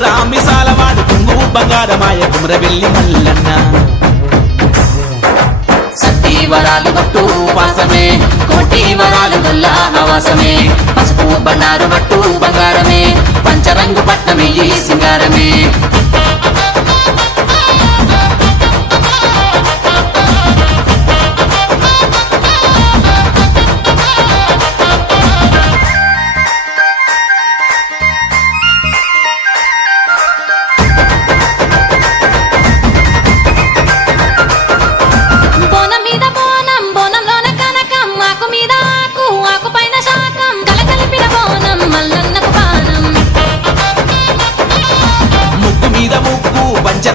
మిసాలవాడు కుంగు బంగారమాయ కుమరవెల్లి మల్లన్న సత్తి వరాలు పట్టు వాసమే కోటి వరాలు గొల్లా హవాసమే పసుపు బండారు పట్టు బంగారమే పంచరంగు పట్నమే ఈ సింగారమే